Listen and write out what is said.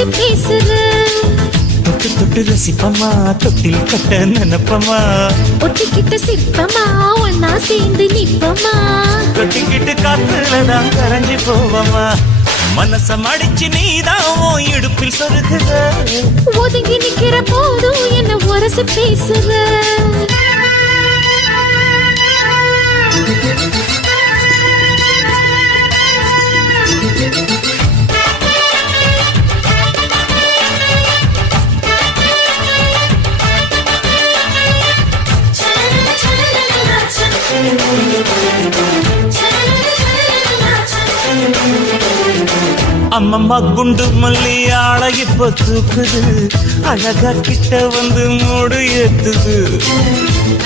உரசி பேசுற தொட்டு தொட்டு ரசிப்பமா தொட்டில் கட்ட நினைப்பமா ஒட்டிக்கிட்ட சிற்பமா ஒன்னா சேர்ந்து நிப்பமா தொட்டிக்கிட்டு காத்துலதான் கரைஞ்சி போவமா மனச மடிச்சு நீதான் உன் இடுப்பில் சொருகுற ஒதுங்கி நிக்கிற போதும் என்ன உரசி பேசுற அம்மம்மா குண்டு மல்லி ஆள இப்ப தூக்குது அழகா கிட்ட வந்து மூடு ஏத்துது